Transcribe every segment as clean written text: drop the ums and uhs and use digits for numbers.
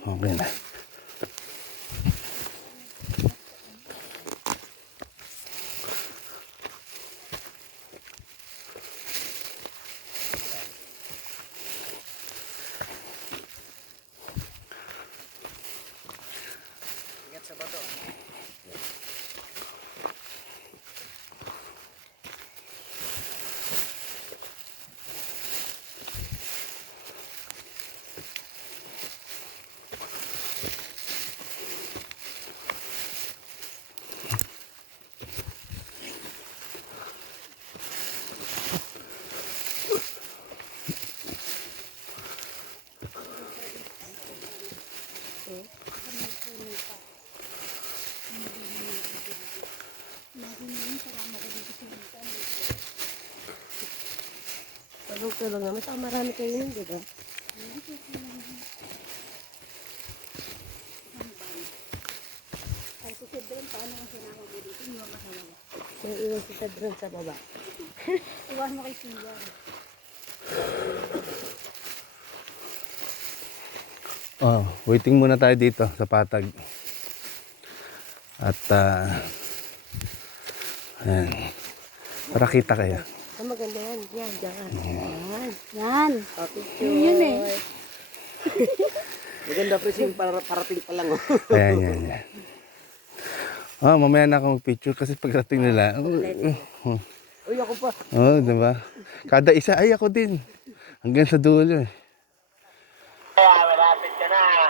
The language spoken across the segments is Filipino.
Okay na. Ingat sa bato. Tulong-tulong naman. Saka marami kayo yun, di ba? Ay, si Pedro, paano ang sinama mo dito? Iwan ka sa wala. May iwan si Pedro sa baba. Iwan mo kay Sinja. Oh, waiting muna tayo dito sa patag. At ayan. Para kita kayo. Ah, maganda yan. Yan, dyan. Yan. Yan. Picture. Yun eh. Maganda pressing para parating pa lang. Oh. Ayan, yan, yan. Oh, mamaya na akong picture kasi pagdating nila. Uy, ako pa. Oh, diba? Kada isa, ay ako din. Hanggang sa dulo eh. Malapit ka na.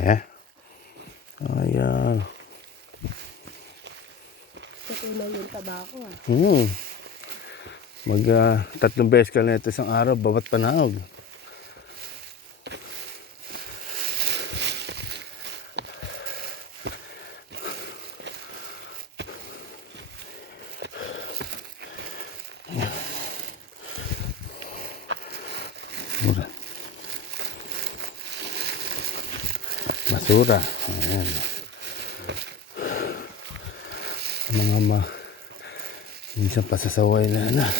Ayan. Ayan. Katunaw yung tabako ah. Mag 3 beses ka na ito isang araw, bawat panahog. Mura. Basura. Ayan. Mga minsan pasasaway na.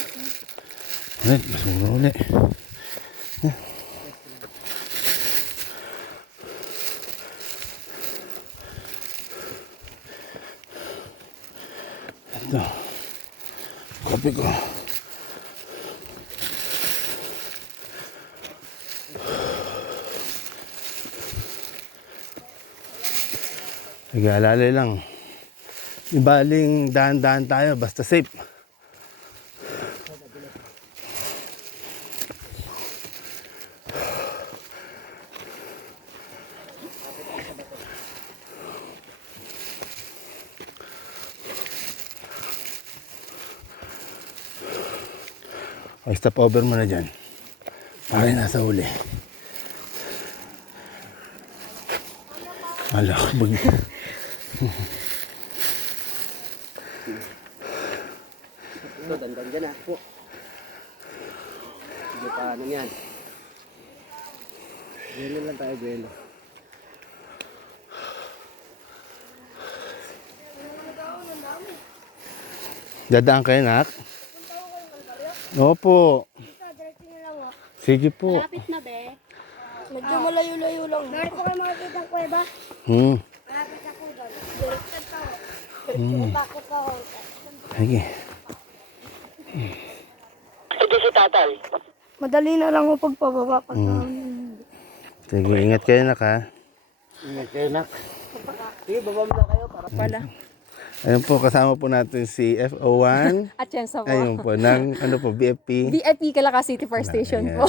Ulit, basura ulit. Ito. Kopi ko. Nag-aalala lang. Ibaling dahan-dahan tayo, basta safe. O, stop over mo na dyan. Para nasa uli. Malakbag. Ito, dandan dyan ah. Po. Hindi pa ano yan. Belo lang tayo, belo. Dadaan kayo, nak? Opo. Sige po. Malapit na, be. Medyo malayo-layo lang. Meron po kayo makikita ang kuweba. Malapit ako doon. Direkted ka ho. Takot ka ho. Sige. Ito si tatay. Madali na lang ho pagpababa. Sige, ingat kayo, nak, ha? Sige, baba mo na kayo para. Pala. Ayun po, kasama po natin si FO1. At Chensa po. Ayun po, ng ano po, BFP. VIP Calaca City Fire Station po.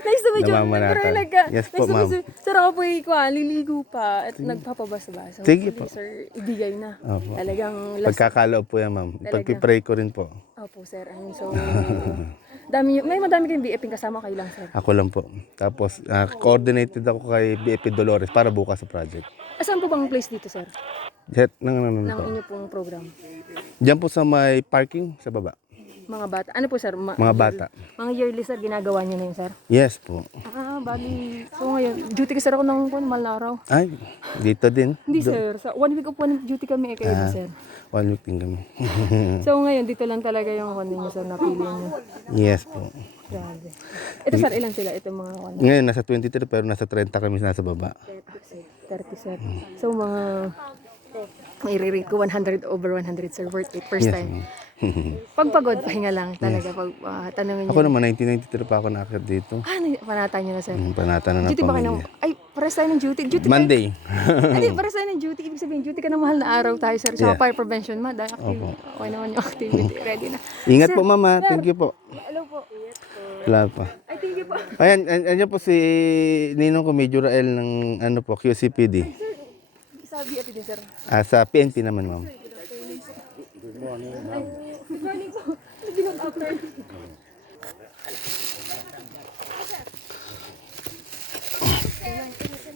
Nice to meet you. Namamanatan. Yes po, ma'am. Sir, ako po liligo pa at nagpapabasa-basa. Sige po. Sir, ibigay na. Opo. Talagang last. Pagkakaloob po yan, ma'am. Ipagpipray ko rin po. Opo, sir. Ayun, so, may madami kayong BFP kasama kayo lang, sir. Ako lang po. Tapos, coordinated ako kay BFP Dolores para bukas sa project. Saan po bang place dito, sir? Jet, ng Ng inyo pong program? Diyan po sa may parking sa baba. Mga bata. Ano po, sir? Mga bata. Mga yearly, sir, ginagawa niyo na yun, sir? Yes po. Bali. So, ngayon, duty ka, sir, ako ng mahal na araw. Ay, dito din. Hindi, sir. Sa 1 week of 1 duty kami, kayo ba, sir? 1 week din kami. So, ngayon, dito lang talaga yung kwan niyo, sir, napili niyo. Yes po. Grabe. Ito, sir, ilan sila? Ito mga kwan. Ngayon, nasa 23 pero nasa 30 kami nasa baba. 30, sir. So, mga may re-rate ko 100 over 100, sir. Worth it. First Yes, time. ma'am. Pagpagod, pahinga lang talaga. Pag tanongin Ako niyo. naman, 1993 pa ako nakakit dito. Panata niyo na, sir. Panata na ng Duty ba kayo ng... pamilya. Ay, pares tayo ng duty. Duty Monday. Hindi, pares tayo ng duty. Ibig sabihin, duty ka ng mahal na araw tayo, sir. Sa Yeah. fire prevention, ma. Dahil okay naman yung activity. Ready na. Ingat Sir, po, mama. sir. Thank you po. Hello po. Ingat po. Wala pa. Ay, thank you po. Ayan, andyan po si Ninong ko, Major Rael ng ano po, QCPD. Sa BFP din, sir. Sa PNP naman, ma'am. Good morning po. Good afternoon.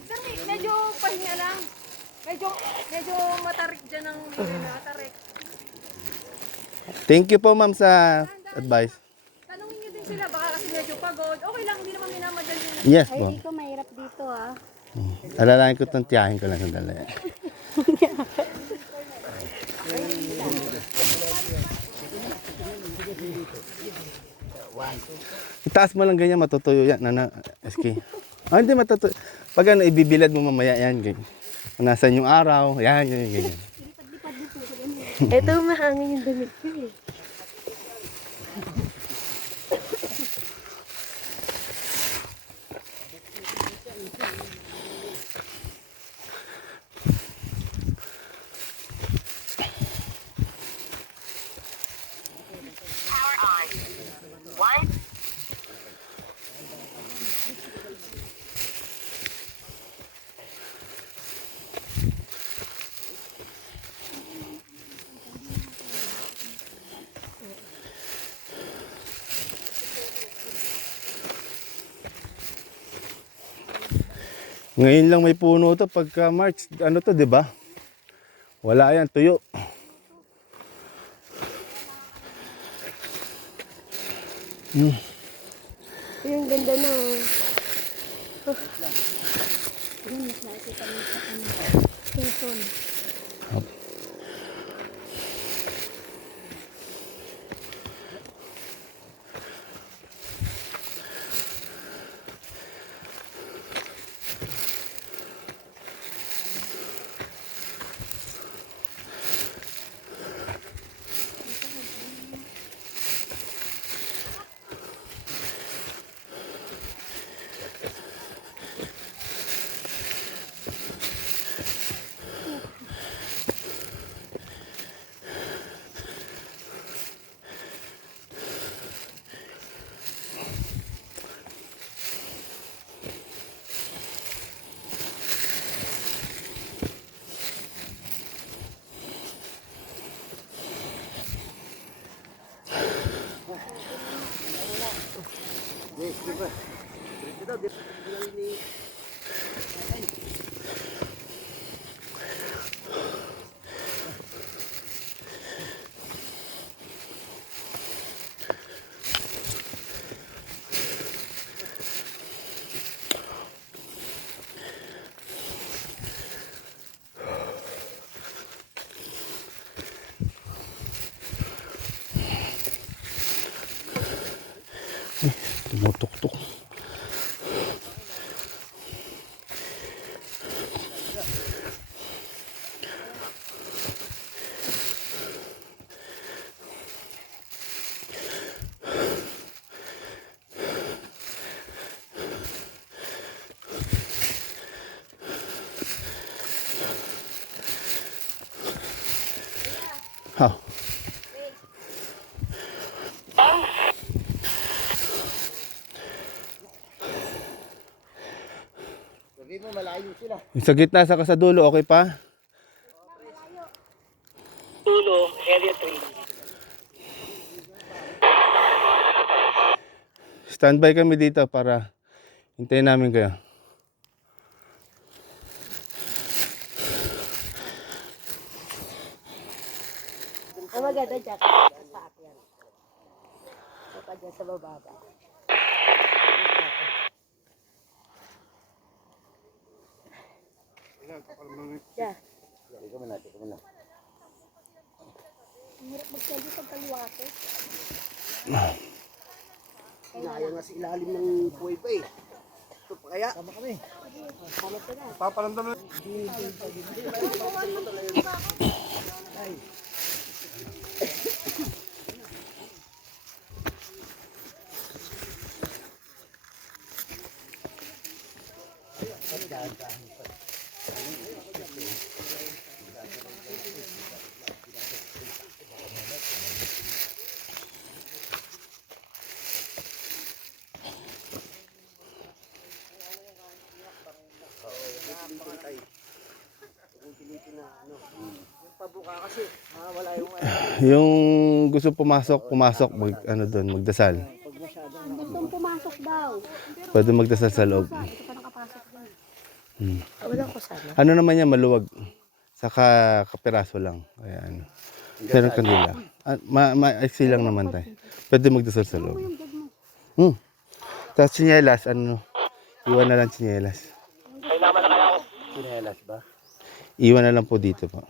Sir, medyo pahinga lang. Medyo matarik dyan ang matarik. Thank you po, ma'am, sa advice. Tanungin niyo din sila, baka kasi medyo pagod. Okay lang, hindi naman minamadali. Yes Ay, po. di ko mahirap dito ah. Alalahan ko itong tiyahin ko lang sandali. Itaas mo lang ganyan, matutuyo yan, nana, SK. Hindi matutuyo. Pag ano, ibibilad mo mamaya yan, ganyan. Kung nasan yung araw, yan, ganyan. Ito, mahangin yung damit ko eh. Ngayon lang may puno to, pagka March, ano to, di ba? Wala yan, tuyo. Yung ganda na. Quezon. Tumutok-tok. malayo sila. Yung sa gitna saka sa dulo, okay pa? Tulo, area 3. Standby kami dito para hintayin namin kayo. Ang maganda dyan, sa atin. Kapag dyan sa bababa. Yeah. Ang hirap magsalita pag kaliwate. Kaya nga sa ilalim ng buhay pa eh. Ito pa kaya? Sama kami. Sama ka na. Paparamdam na. Pabuka kasi, wala yung Yung gusto pumasok, mag, ano doon, magdasal. Gustong pumasok daw. Pwede magdasal sa loob. Ito pa nakapasok doon. wala ko sana. Ano naman yan, maluwag. Saka kapiraso lang. Kaya ano. Pero kanila. Maiksi lang naman tayo. Pwede magdasal sa loob. Tapos tsinelas, ano, iwan na lang tsinelas. Sinelas ba? Iwan na lang po dito po.